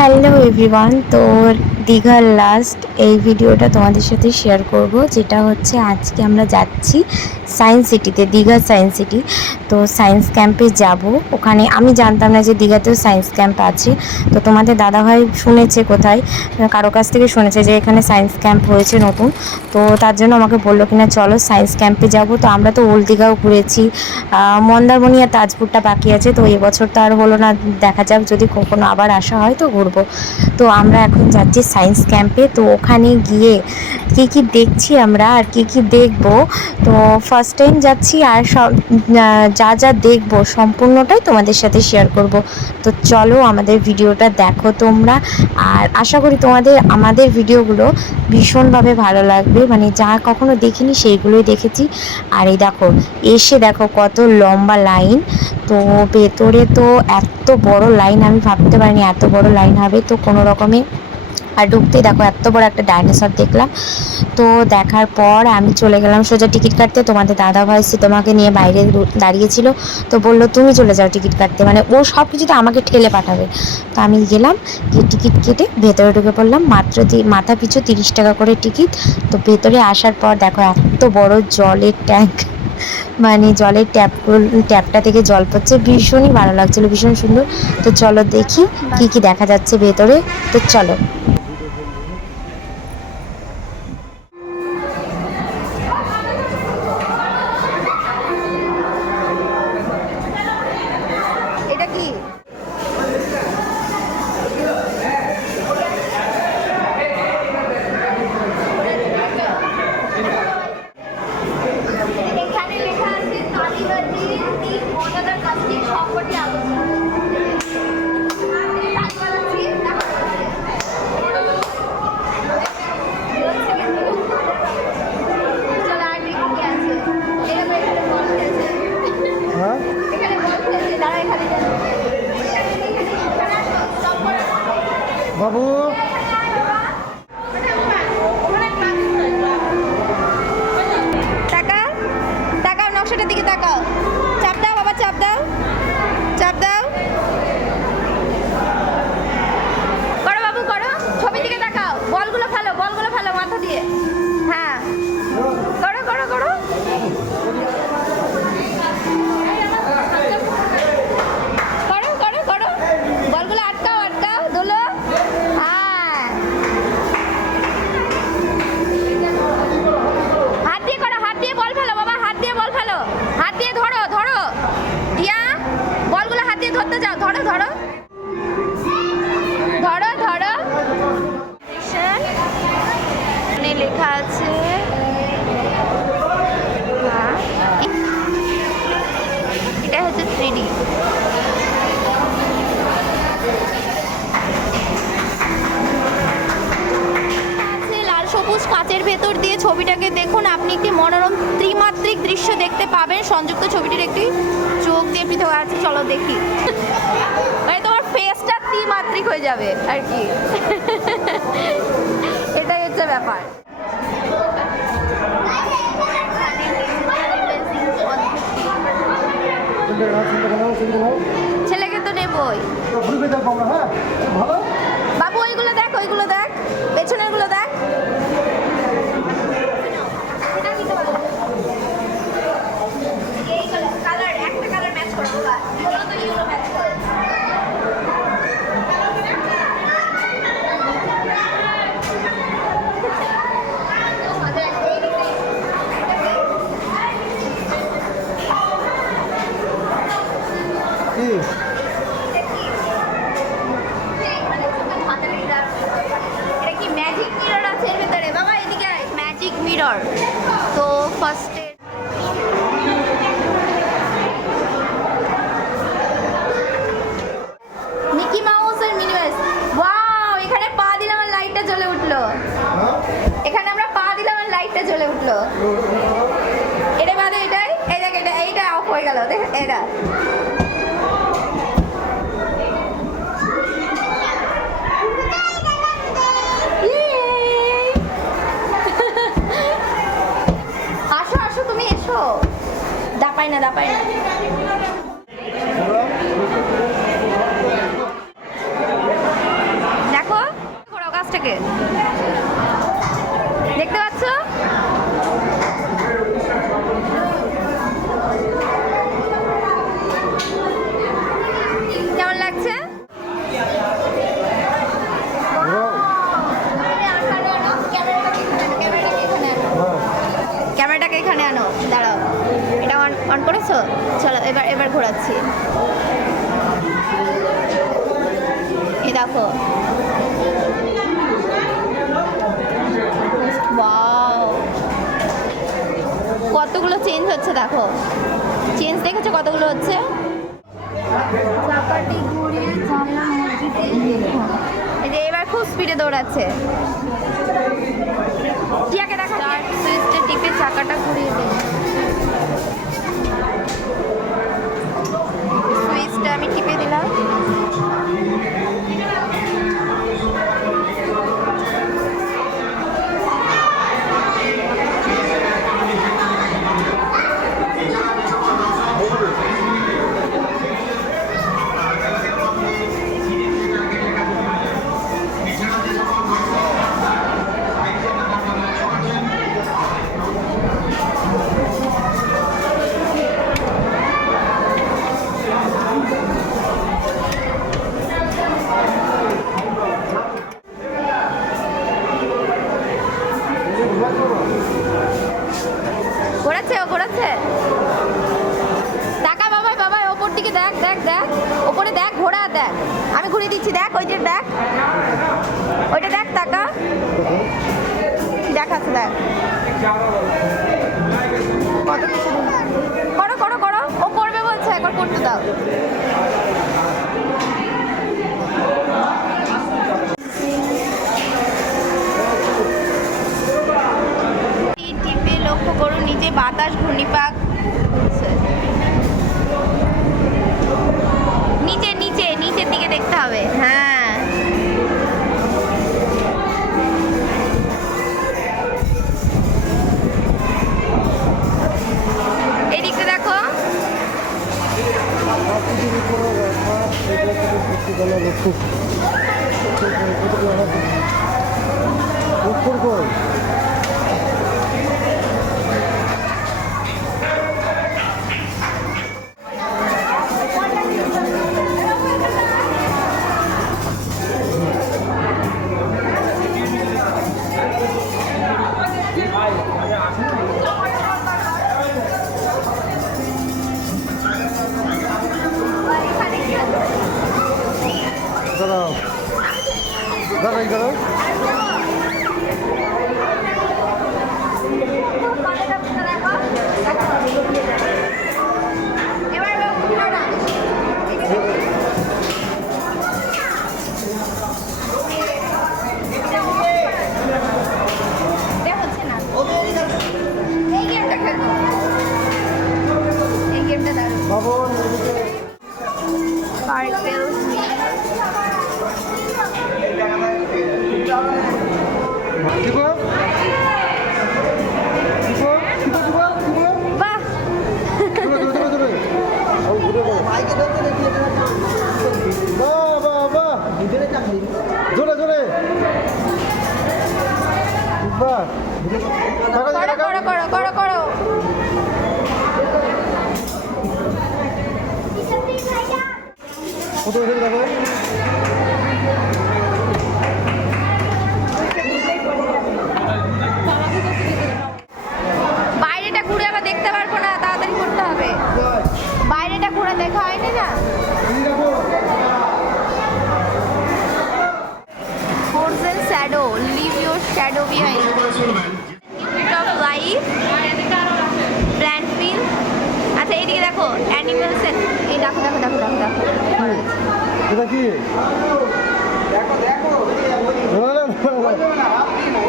Hello everyone. তো দীঘার last এই ভিডিওটা তোমাদের সাথে শেয়ার করব, যেটা হচ্ছে আজকে আমরা যাচ্ছি সায়েন্স সিটিতে, দীঘা সায়েন্স সিটি। তো সায়েন্স ক্যাম্পে যাব। ওখানে আমি জানতাম না যে দীঘাতেও সায়েন্স ক্যাম্প আছে। তো তোমাদের দাদাভাই শুনেছে কোথায়, কারো কাছ থেকে শুনেছে যে এখানে সায়েন্স ক্যাম্প হয়েছে নতুন। তো তার জন্য আমাকে বললো কিনা চলো সায়েন্স ক্যাম্পে যাব। তো আমরা তো ওল্ড দীঘাও ঘুরেছি, মন্দারমণি আর তাজপুরটা বাকি আছে। তো এবছর তো আর হলো না, দেখা যাক যদি কখনো আবার আসা হয় তো ঘুরবো। তো আমরা এখন যাচ্ছি সায়েন্স ক্যাম্পে। তো ওখানে গিয়ে কী কী দেখছি আমরা আর কী কী দেখবো, তো ফার্স্ট টাইম যাচ্ছি আর সব যা যা দেখবো সম্পূর্ণটাই তোমাদের সাথে শেয়ার করব। তো চলো আমাদের ভিডিওটা দেখো তোমরা, আর আশা করি তোমাদের আমাদের ভিডিওগুলো ভীষণভাবে ভালো লাগবে। মানে যা কখনো দেখিনি সেইগুলোই দেখেছি। আর এই দেখো, এসে দেখো কত লম্বা লাইন। তো ভেতরে তো এত বড় লাইন, আমি ভাবতে পারিনি এত বড় লাইন হবে। তো কোনো রকমে আর ঢুকতেই দেখো এত বড় একটা ডাইনোসর দেখলাম। তো দেখার পর আমি চলে গেলাম সোজা টিকিট কাটতে। তোমাদের দাদাভাই তোমাকে নিয়ে বাইরে দাঁড়িয়েছিল, তো বললো তুমি চলে যাও টিকিট কাটতে, মানে ও সব কিছুতে আমাকে ঠেলে পাঠাবে। তো আমি গেলাম, গিয়ে টিকিট কেটে ভেতরে ঢুকে পড়লাম। মাত্র মাথা পিছু 30 টাকা করে টিকিট। তো ভেতরে আসার পর দেখো এত বড় জলের ট্যাঙ্ক, মানে জলের ট্যাপটা থেকে জল পড়ছে, ভীষণই ভালো লাগছিলো, ভীষণ সুন্দর। তো চলো দেখি কি কি দেখা যাচ্ছে ভেতরে। তো চলো। এটা কি? এখানে লেখা আছে তালিবাজির 3 মজাদার কাজটি সম্পর্কে আলোচনা। বাবু তাকাও, তাকাও, নকশাটার দিকে তাকাও। চাপ দাও বাবা, চাপ দাও, চাপ দাও। করো বাবু, করো, ছবির দিকে তাকাও। বলগুলো ফেলো, বলগুলো ফেলো মাথা দিয়ে। হ্যাঁ, করো করো করো। করো করো করো, বলগুলো আটকাও, আটকাও, দোলো। হ্যাঁ, হাত দিয়ে করো, হাত দিয়ে বল ফেলো বাবা, হাত দিয়ে বল ফেলো, হাত দিয়ে ধরো, ধরো দিয়া, বলগুলো হাত দিয়ে ধরতে যাও, ধরো ধরো ধরো ধরো। এখানে লেখা আছে, হ্যাঁ, এটা হচ্ছে 3D। লাল সবুজ কাচের ভেতর দিয়ে ছবিটাকে দেখুন, আপনি একটি মনোরম ত্রিমাত্রিক দৃশ্য দেখতে পাবেন। সংযুক্ত ছবিটির একটি চোখ দিয়ে পৃথক আছে। চলো দেখি, মানে তোমার ফেসটা ত্রিমাত্রিক হয়ে যাবে আর কি। এটাই হচ্ছে ব্যাপার। ছেলেকে তো নেবই বাবু। ওইগুলো দেখ, ওইগুলো দেখ, পেছনেরগুলো দেখ। কালার, একটা কালার ম্যাচ করো বাবা, এগুলো তো ইয়েলো ম্যাচ করো। এটা কি ম্যাজিক মিরর আছে এর ভেতরে? বাবা এদিকে আয়, ম্যাজিক মিরর। তো ফার্স্টে মিকি মাউস আর মিনি মাউস। ওয়াও, এখানে পা দিলাম আর লাইটটা জ্বলে উঠলো। এখানে আমরা পা দিলাম আর লাইটটা জ্বলে উঠলো। এটা বাদে এটাই, এই দেখ, এটা এইটা অফ হয়ে গেল, দেখ এটা। আসো আসো, তুমি এসো। দাপাই না, দাপাই না। থেকে, দেখতে পাচ্ছ? কেমন লাগছে? ক্যামেরাটাকে এখানে আনো, দাঁড়াও, এটা অন করেছো? চলো এবার ঘোরাচ্ছি। এই দেখো, ওয়াও, কতগুলো চেঞ্জ হচ্ছে দেখো, চেঞ্জ দেখেছো কতগুলো হচ্ছে? চাকাটি ঘুরিয়ে জানলার মধ্যে দিয়ে দেখো, এই যে এবার খুব স্পিডে দৌড়াচ্ছে। টিয়াকে দেখা, সুইচটা টিপে চাকাটা ঘুরিয়ে দিই। সুইচটা আমি টিপে দিলাম। ঘোরাচ্ছে, ও ঘোরাচ্ছে। টাকা বাবাই, বাবাই ওপর দিকে দেখ, দেখ দেখ ওপরে দেখ, ঘোরা দেখ, আমি ঘুরিয়ে দিচ্ছি, দেখ ওই যে দেখ, ওইটা দেখ, টাকা দেখাচ্ছে, দেখ কত কিছু। করো করো করো, ও করবে বলছে, একবার করতে দাও। টিপে লক্ষ্য করুন নিচে বাতাস ঘূর্ণিপাক হচ্ছে। নিচে নিচে নিচের দিকে দেখতে হবে, হ্যাঁ এদিকটা দেখো। দাঁড়াও, দাঁড়াই দাঁড়াও। বাবন জোরে জোরে করো করো করো করো। কত দেখো। বাইরেটা ঘুরে আবার দেখতে পারবো না, তাড়াতাড়ি করতে হবে। বাইরেটা ঘুরে দেখা হয়নি না। Frozen shadow, leave your shadow behind. Bit of life, plant feel. আচ্ছা এইদিকে দেখো, animals, এই দেখো দেখো দেখো দেখো দেখো। এটা কি?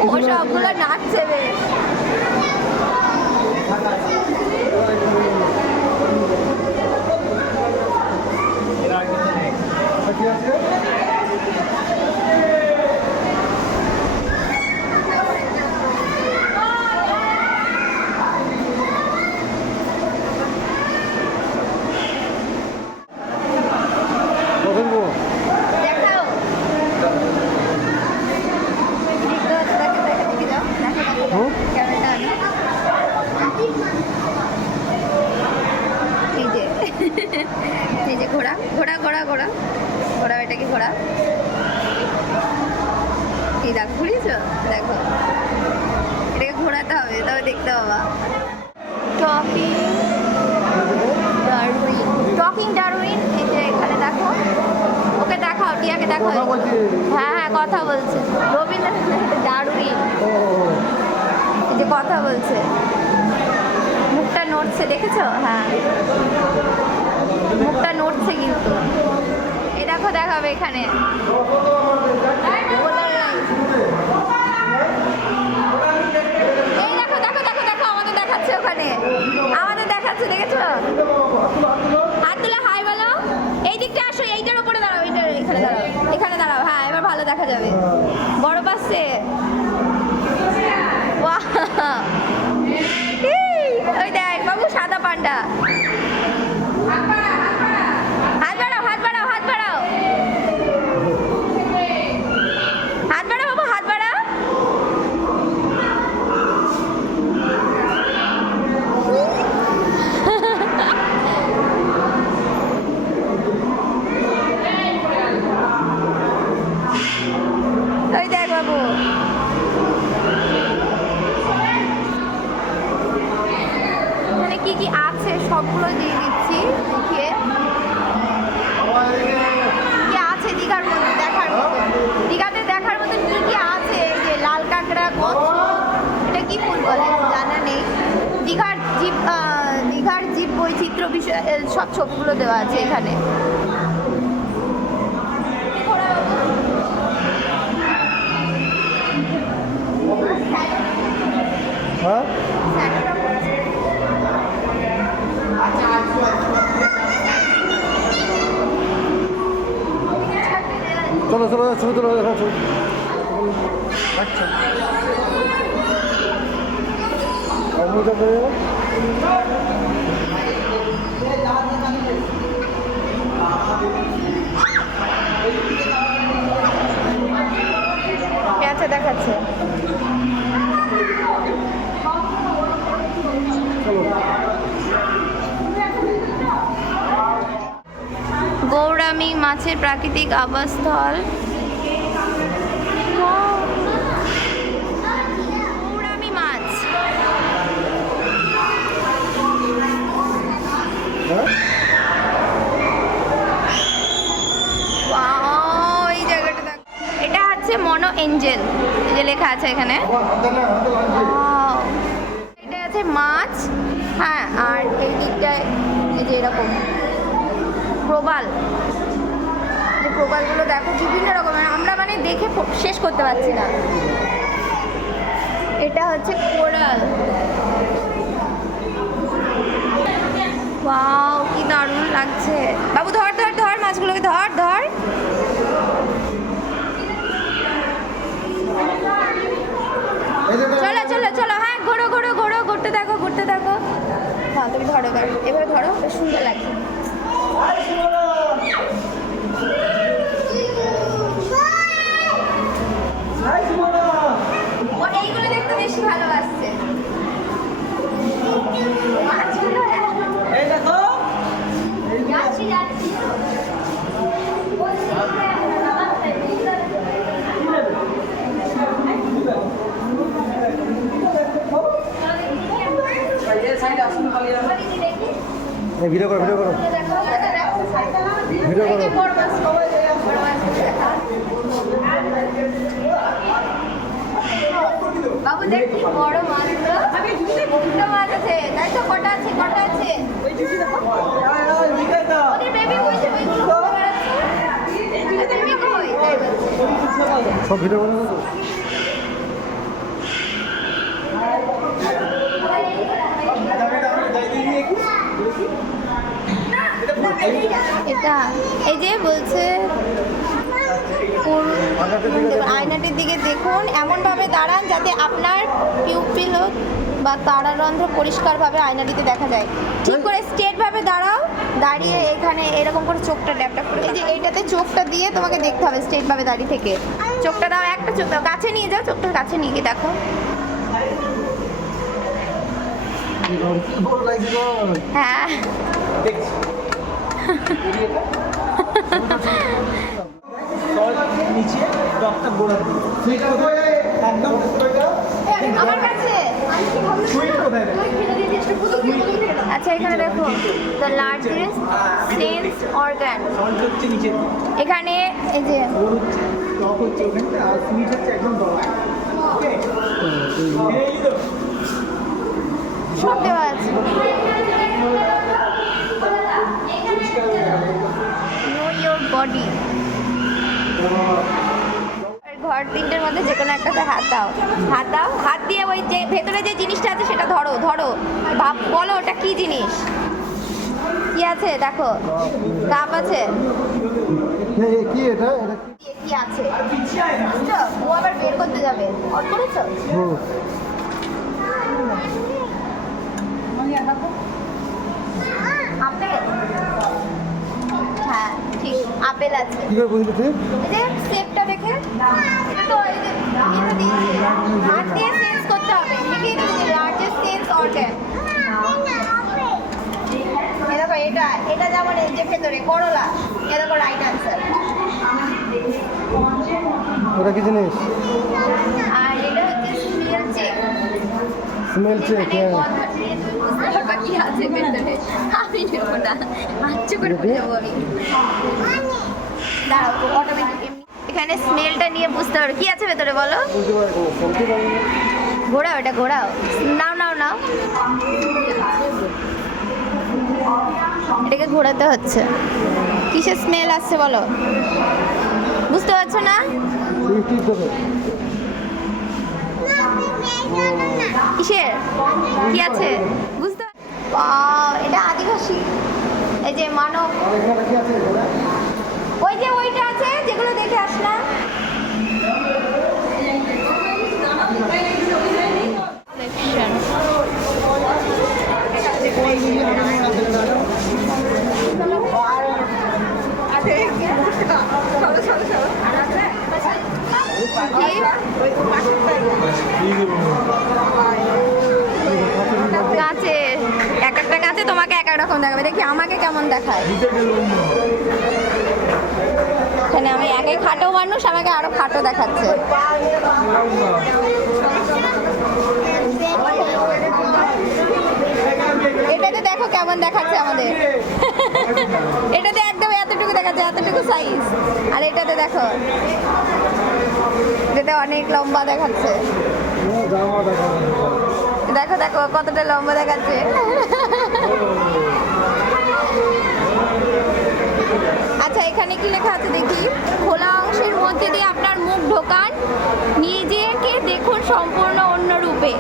ও সবগুলো নাচছে বেশ। কি আছে? দেখাও এই দেখো বুঝেছো, দেখো এটাকে ঘোরাতে হবে তবে দেখতে পাবা। টকিং ডারউইন, টকিং ডারউইন, এই যে এখানে দেখো, ওকে দেখাও, টিয়াকে দেখাও। কথা বলছি। হ্যাঁ হ্যাঁ কথা বলছে, রবীন্দ্রনাথ ডারউইন, ও এই যে কথা বলছে, মুখটা নড়ছে দেখেছো? হ্যাঁ মুখটা নড়ছে কিন্তু। এই দেখো দেখাবে এখানে, এই দেখো দেখো দেখো দেখো আমাদের দেখাচ্ছে, ওখানে আমাদের দেখাচ্ছে দেখেছো? হাত তুলে হাই বলো, এই দিকটা আসো, এইটার উপরে দাঁড়াও, এইটার এখানে দাঁড়াও, এখানে দাঁড়াও, হ্যাঁ এবার ভালো দেখা যাবে, বড় পাচ্ছে। বাহ, ওই দেখ বাবু সাদা পান্ডা, হাত বাড়াও হাত বাড়াও হাত বাড়াও, হাত বাড়াও বাবু হাত বাড়াও। ওই দেখ বাবু, এখানে কি কি আছে সবগুলো দিয়ে দিচ্ছি দেখিয়ে, কি আছে দীঘার মধ্যে দেখার মতো, দীঘাতে দেখার মতো কি কি আছে, এই যে লাল কাঁকড়া, কচ্ছপ, এটা কি ফুল বলে জানা নেই, দীঘার জীব বৈচিত্র্য বিষয় সব ছবিগুলো দেওয়া আছে এখানে। হ্যাঁ চলো চলো ছবি তোলো এখন ছবি। আচ্ছা অমৃতা পেয়ে আচ্ছা দেখাচ্ছে, গৌরামী মাছের প্রাকৃতিক আবাসস্থল, গৌরামী মাছ, হ্যাঁ Wow, এই জায়গাটা দেখ, এটা হচ্ছে মনো এঞ্জেল, এই যে লেখা আছে এখানে। Wow, এটা আছে মাছ, হ্যাঁ আর এই দিকটায় এই যে এরকম প্রবাল, যে প্রবালগুলো দেখো বিভিন্ন রকমের, আমরা মানে দেখে শেষ করতে পারছি না। এটা হচ্ছে কোরাল, ওয়াও কি দারুণ লাগছে। বাবু ধর ধর ধর মাছগুলোকে, ধর ধর, চলো চলো চলো, হ্যাঁ ঘোরো ঘোরো ঘোরো, ঘুরতে থাকো ঘুরতে থাকো, হ্যাঁ তুমি ধরো এবার, এবার ধরো, বেশ সুন্দর লাগছে। ও এইগুলো দেখতে বেশি ভালোবাসছে মাছগুলো, এই দেখো যাচ্ছি যাচ্ছি। ভিডিও করো ভিডিও করো ভিডিও করো। বাবু দেখ কি বড় মাছগুলো, দুটো মাছ আছে তাই তো, কটা আছে কটা আছে, ওদের বেবি কইছে, ওইগুলো ঘুরে বেড়াচ্ছে, ওদের বেবি কই তাই বলছে। সব ভিডিও করো তো। এটা এই যে বলছে আয়নাটির দিকে দেখুন, এমনভাবে দাঁড়ান যাতে আপনার পিউপিল বা তারারন্ধ্র পরিষ্কারভাবে আয়নাটিতে দেখা যায়। ঠিক করে স্ট্রেটভাবে দাঁড়াও, দাঁড়িয়ে এখানে এরকম করে চোখটা ড্যাপ ড্যাপ করে, এই যে এইটাতে চোখটা দিয়ে তোমাকে দেখতে হবে স্ট্রেটভাবে দাঁড়িয়ে থেকে, চোখটা দাও, একটা চোখ দাও, কাছে নিয়ে যাও, চোখটা কাছে নিয়ে গিয়ে দেখো। হ্যাঁ নিচে টকটা গোড়া দিই সুইট কোথায় একদম আমার কাছে সুইট কোথায় আচ্ছা এখানে দেখো the largest sense organ salt হচ্ছে নিচে এখানে এই যে ওর হচ্ছে টক হচ্ছে ওখানটা আর সুইট হচ্ছে একদম দলা ওকে এই তো সব দেওয়া আছে নো ইয়োর বডি ঘর তিনটের মধ্যে যে কোনো একটাতে হাত দাও হাত দিয়ে ওই যে ভেতরে যে জিনিসটা আছে সেটা ধরো ভাব বলো ওটা কি জিনিস কি আছে দেখো কাপ আছে কি এটা এটা কি আছে বুঝছো? ও আবার বের করতে যাবে অন করেছো হুম আপেল হ্যাঁ ঠিক আপেল আছে কি করে বুঝলি তুই এই যে শেপটা দেখে এটা তো এই যে এটা দিয়েছে হাত দিয়ে সেন্স করতে হবে লিখে দিয়েছে লার্জেস্ট সেন্স অর্গান দেখো এটা যেমন এই যে ভেতরে করলা এটা দেখো রাইট আনসার ওটা কি জিনিস আর এটা হচ্ছে স্মেল চেক স্মেল চেক কি আছে ভেতরে আমি নেবো না আচ্ছা করে পড়ে যাবো আমি দাঁড়াও অটোমেটিক এমনি এখানে স্মেলটা নিয়ে বুঝতে পারো কি আছে ভেতরে বলো বুঝতে পারি না বলতে পারি না ঘোরাও এটা ঘোরাও নাও এটাকে ঘোরাতে হচ্ছে কিসের স্মেল আসছে বলো বুঝতে পারছো না তুই কি দেবে কিসের কি আছে বুঝতে এটা আদিবাসী এই যে মানব আর এখানে কি আছে এখানে ওই যে ওইটা আছে যেগুলো দেখে আসলাম কাছে এক একটা কাছে তোমাকে এক এক রকম দেখাবে দেখি আমাকে কেমন দেখায় এখানে আমি একাই খাটো মানুষ আমাকে আরো খাটো দেখাচ্ছে এটাতে দেখো কেমন দেখাচ্ছে আমাদের এটাতে একদম এতটুকু দেখাচ্ছে এতটুকু সাইজ আর এটাতে দেখো এটাতে অনেক লম্বা দেখাচ্ছে জামা দেখা দেখো দেখো কতটা লম্বা দেখাচ্ছে আচ্ছা এখানে কি লেখা আছে দেখি খোলা অংশের মধ্যে দিয়ে আপনার মুখ ঢোকান নিজেকে দেখুন সম্পূর্ণ অন্য রূপে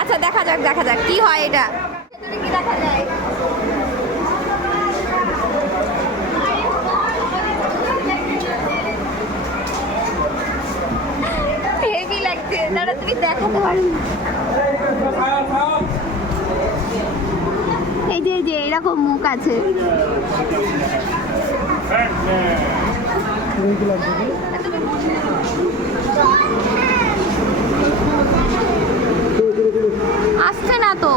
আচ্ছা দেখা যাক কি হয় এটা ভেতরে কি দেখা যায় হেভি লাগছে দাঁড়া তুমি দেখাতে পারো এই যে এরকম মুখ আছে আসছে না তো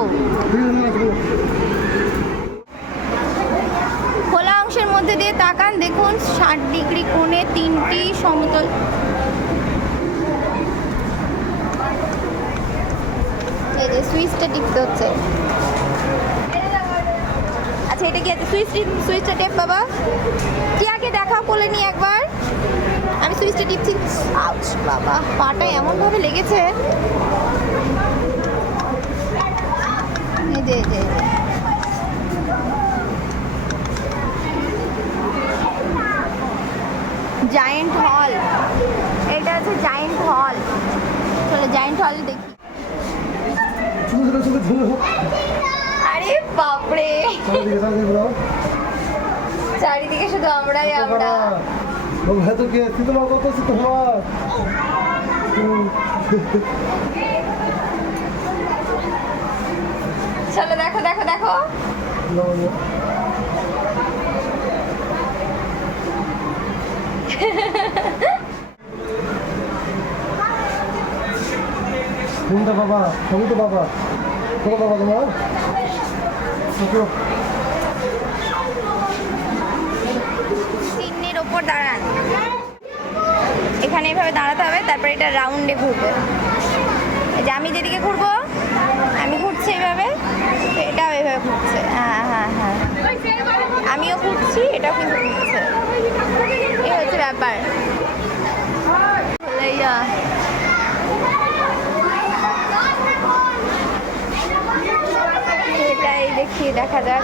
খোলা অংশের মধ্যে দিয়ে তাকান দেখুন 60 ডিগ্রি কোণে তিনটি সমতল এই যে সুইচটা টিপতে হচ্ছে আচ্ছা এটা কি আছে সুইচটা টেপ বাবা কি আগে দেখাও কোলে নিয়ে একবার আমি সুইচটা টিপছি আউচ বাবা পাটা এমনভাবে লেগেছে এই যে জায়েন্ট হল এটা আছে জায়েন্ট হল চলো জায়েন্ট হল দেখি আরে বাপরে চারিদিকে শুধু আমরা তো কে তোমার কত আছে তোমার চলো দেখো কোনটা বাবা তুমি তো বাবা কোন বাবা তোমার চিহ্নের ওপর দাঁড়ান এখানে এখানে এইভাবে দাঁড়াতে হবে, তারপরে এটা রাউন্ডে ঘুরবে। এই যে আমি যেদিকে ঘুরবো, আমি ঘুরছি এইভাবে, এটাও এইভাবে ঘুরছে। হ্যাঁ হ্যাঁ হ্যাঁ, আমিও ঘুরছি, এটাও কিন্তু ঘুরছে। এই হচ্ছে ব্যাপার। ইয়া এটাই দেখি, দেখা যাক।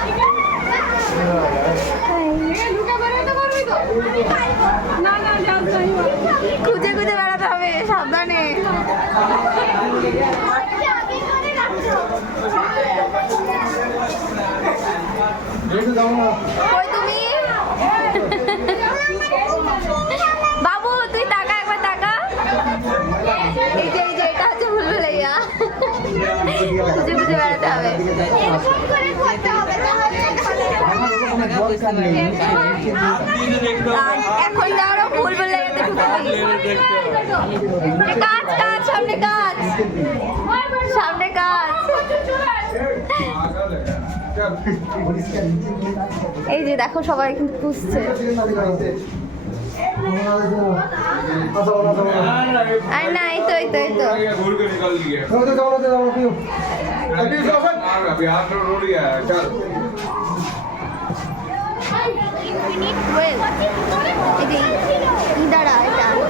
খুঁজে খুঁজে বেড়াতে হবে, সাবধানে। কই তুমি? বাবু তুই তাকা, একবার তাকা। এই যে এটা হচ্ছে ভুলভুলাইয়া। খুঁজে খুঁজে বেড়াতে হবে। এখন যাওয়ারও ভুলভুলাইয়াতে কাজ কাজ, সামনে কাজ, সামনে কাজ। এই যে দেখো সবাই কিন্তু খুঁজছে। আর না, এই তো এই তো এই তো।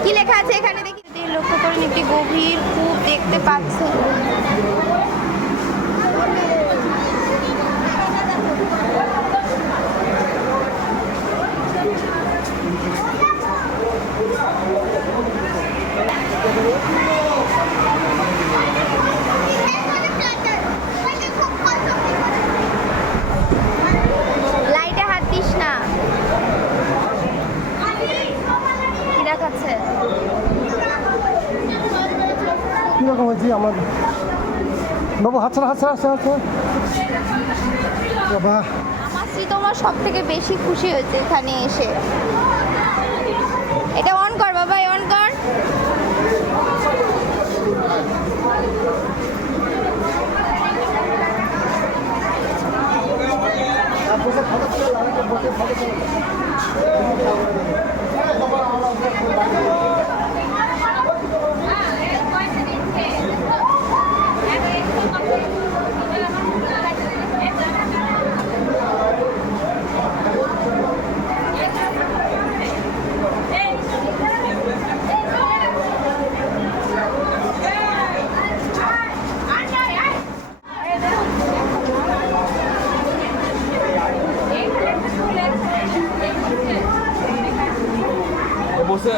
কি লেখা আছে এখানে দেখি, লক্ষ্য করেন একটি গভীর কূপ দেখতে পাচ্ছেন। লাইটে হাত দিস না। কি দেখাচ্ছে? কিরকম হয়েছি আমার বাবু? হাত ছাড়া, হাত ছাড়া, হাত ছাড়া। বাবা, আমার স্ত্রী তোমার সব থেকে বেশি খুশি হয়েছে এখানে এসে। এটা অন কর বাবা, অন কর। বসে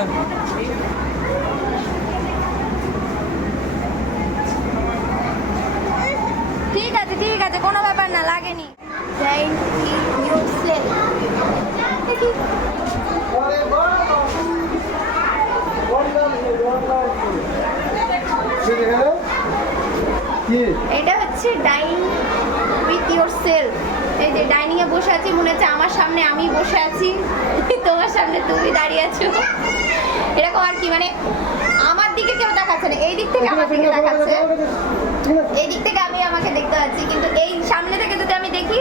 ঠিক আছে ঠিক আছে, কোনো ব্যাপার না, লাগেনি। Thank yourself. দেখি। এটা হচ্ছে ডাইন উইথ ইয়োর সেলফ। এই যে ডাইনিং এ বসে আছি, মনে হচ্ছে আমার সামনে আমি বসে আছি, তোমার সামনে তুমি দাঁড়িয়ে আছো, এরকম আর কি। মানে আমার দিকে কেউ দেখাচ্ছে না, এই দিক থেকে আমার দিকে দেখাচ্ছে, এই দিক থেকে আমি আমাকে দেখতে পাচ্ছি, কিন্তু এই সামনে থেকে যদি আমি দেখি,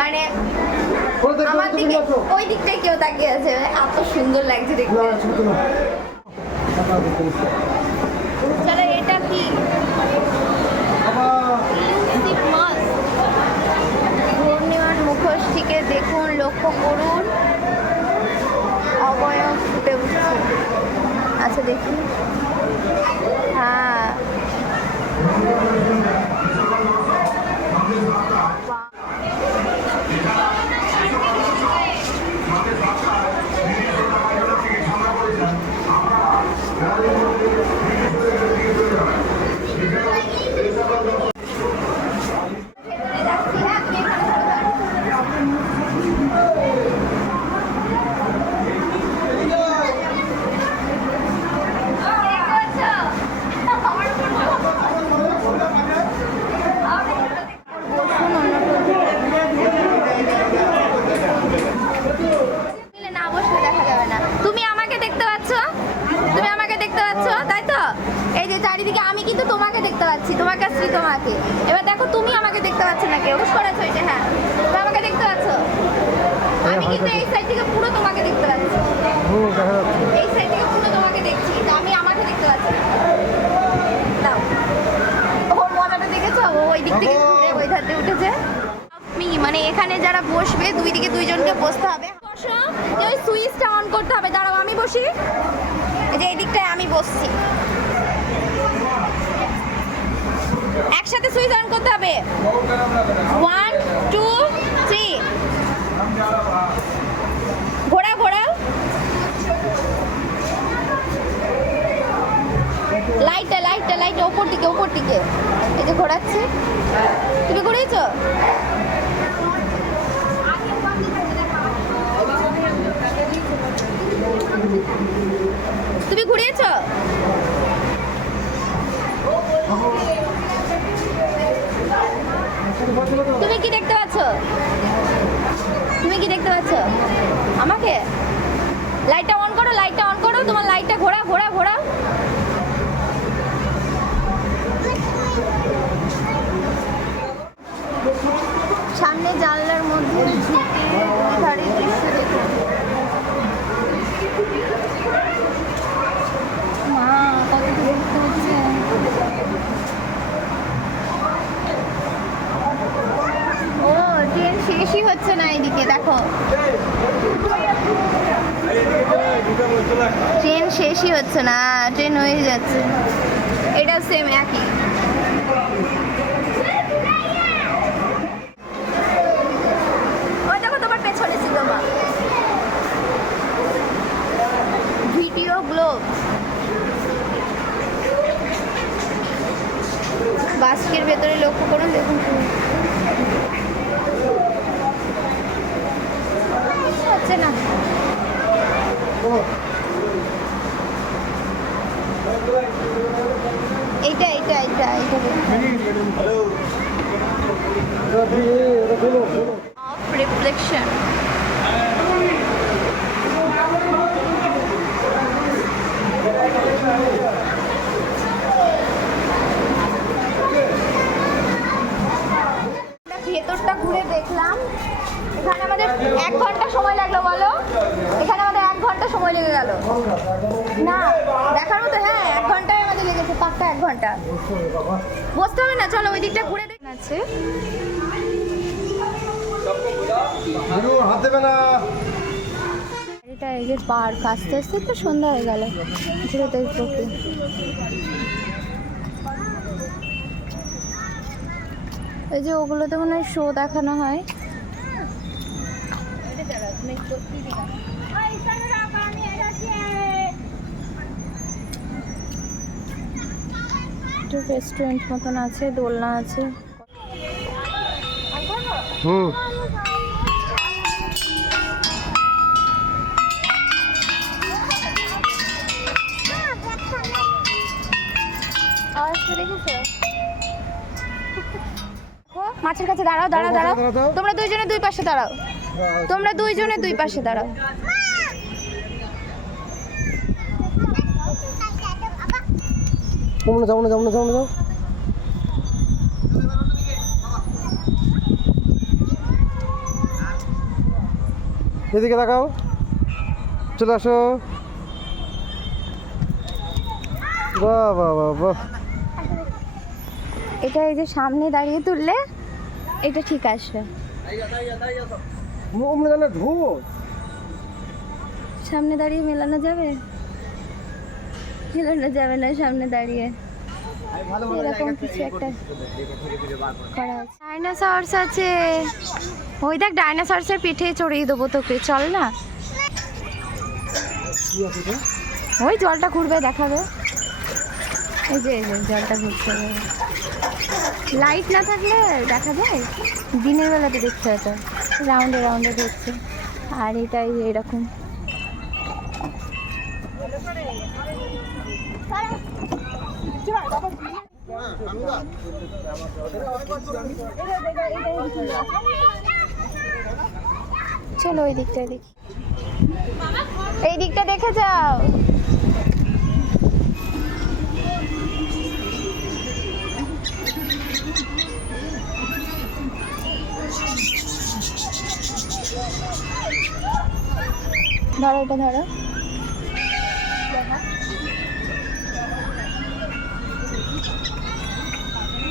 মানে আমার দিকে ওই দিকটাই কেউ তাকিয়ে আছে। এত সুন্দর লাগছে দেখতে। চলো, এটা কি? পূর্ণিমার মুখোশটিকে দেখুন, লক্ষ্য করুন, অবয়ব ফুটে উঠছে। আচ্ছা দেখি, হ্যাঁ চারিদিকে আমি কিন্তু তোমাকে দেখতে পাচ্ছি, তোমার কাছে তোমাকে। এবার দেখো তুমি আমাকে দেখতে পাচ্ছ না, কেউ করেছো এটা? হ্যাঁ, তুমি আমাকে দেখতে পাচ্ছ। আমি কিন্তু এই সাইড থেকে পুরো তোমাকে দেখতে পাচ্ছি, এই সাইড থেকে পুরো তোমাকে দেখছি। থাকবে, দুই দিকে দুইজনকে বসতে হবে। বসো, ওই সুইচটা অন করতে হবে। দাঁড়াও আমি বসি, এই যে এই দিকটায় আমি বসছি। একসাথে সুইচ অন করতে হবে। 1 2 3 ঘোরাও ঘোরাও। লাইটটা লাইটটা লাইটটা ওপর দিকে ওপর দিকে। এই যে ঘোরাচ্ছি, তুমি ঘুরিয়েছো? তুমি ঘুরিয়েছো? তুমি কি দেখতে পাচ্ছ? তুমি কি দেখতে পাচ্ছ আমাকে? লাইটটা অন করো, লাইটটা অন করো, তোমার লাইটটা ঘোরা ঘোরা ঘোরা। সামনে জানলার মধ্যে ঝুঁকে ধারে দৃশ্য দেখুন। মা কত দেখতে হচ্ছে। ও ট্রেন শেষই হচ্ছে না, এদিকে দেখো ট্রেন শেষই হচ্ছে না, ট্রেন হয়ে যাচ্ছে। এটা সেম একই। ওই দেখো তোমার পেছনে সিনেমা ভিডিও গ্লোব। বাস্কের ভেতরে লক্ষ্য করুন, দেখুন হচ্ছে না। এইটা এইটা এইটা এইটা অফ রিফ্লেকশন। ভেতরটা ঘুরে দেখলাম। এখানে আমাদের 1 ঘন্টা সময় লাগলো, বলো? এখানে আমাদের 1 ঘন্টা সময় লেগে গেল না দেখার মতো। হ্যাঁ 1 ঘন্টায় আমাদের লেগেছে, পাক্কা 1 ঘন্টা। বসতে হবে না, চলো ওই দিকটা ঘুরে দেখতে আছে। হাত দেবে না। এটা এই যে পার্ক, আস্তে আস্তে তো সন্ধ্যা হয়ে গেল। ঘুরে দেখবো কি। এই যে ওগুলোতে মনে হয় শো দেখানো হয়। রেস্টুরেন্ট মতন আছে, দোলনা আছে। হুম মাছের কাছে দাঁড়াও দাঁড়াও দাঁড়াও। তোমরা দুইজনে দুই পাশে দাঁড়াও, তোমরা দুইজনে দুই পাশে দাঁড়াও। যাও না যাও না যাও না যাও না যাও। এদিকে তাকাও, চলে আসো। বাহ বাহ বাহ বাহ। এটা এই যে সামনে দাঁড়িয়ে তুললে এটা ঠিক আসবে। সামনে দাঁড়িয়ে মেলানো যাবে? মেলানো যাবে না সামনে দাঁড়িয়ে। এরকম কিছু একটা করা আছে। ডাইনোসরস আছে, ওই দেখ ডাইনোসরসের পিঠে চড়িয়ে দেবো তোকে, চল না। ওই জলটা ঘুরবে দেখাবে, এই যে জলটা ঘুরছে। লাইট না থাকলে দেখা যায়, দিনের বেলাতে দেখতে হতো। রাউন্ডে রাউন্ডে দেখছে। আর এটাই এরকম। চলো ওই দিকটা দেখি, এই দিকটা দেখে যাও। ধরো এটা ধরো।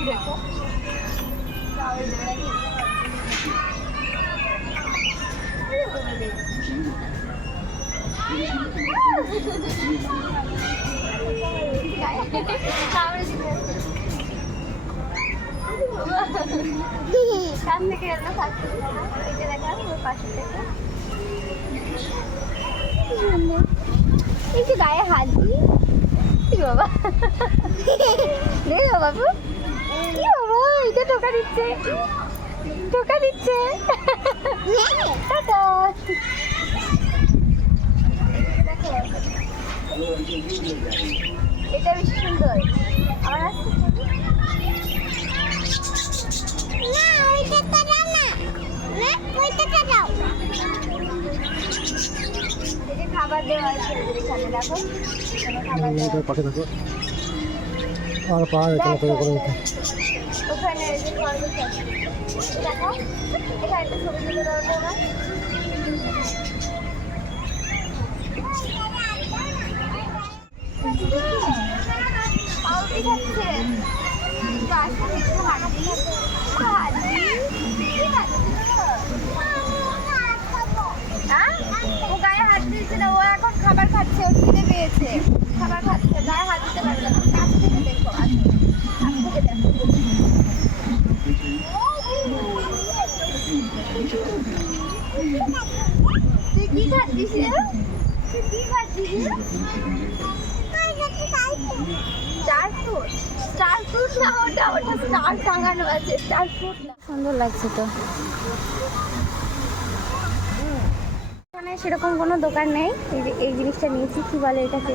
দেখো কাছ থেকে এলো থাকতে এটা দেখা ওর পাশে থেকে এই যে গায়ে হাত দিই কি বাবা রে বাবু কি বাবা এটা টোকা দিচ্ছে টাটা দেখো এটা বেশি সুন্দর আমার আসছে না ওইটা দাও না ওইটা দাও এই যে খাবার দেওয়া আছে এখানে দেখো খাবার দেওয়া পাখি থাকো আর পা এখানে করে করে দিতে ওখানে এই যে খরগোশ আছে দেখো এখানে একটা ছবি তুলে দাও তো না পাউরুটি খাচ্ছে ও গায়ে হাত দিচ্ছে না ও এখন খাবার খাচ্ছে ও খিদে পেয়েছে খাবার খাচ্ছে গায়ে হাত দিতে পারবে না কাছ থেকে দেখো কাছ থেকে দেখো তুই কি খাচ্ছিস তুই কি খাচ্ছিস স্টার ফ্রুট না ওটা স্টার টাঙানো আছে স্টার ফ্রুট না সুন্দর লাগছে তো। এখানে সেরকম কোনো দোকান নেই। এই যে এই জিনিসটা নিয়েছি, কি বলে এটাকে,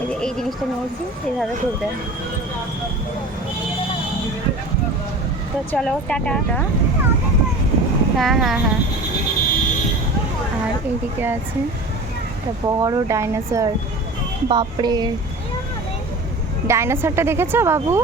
এই যে এই জিনিসটা নিয়েছি, এইভাবে খুলবে। তো চলো টাটা। হ্যাঁ হ্যাঁ হ্যাঁ। আর এইদিকে আছে একটা বড় ডাইনোসর। বাপরে, ডাইনোসরটা দেখেছো বাবু?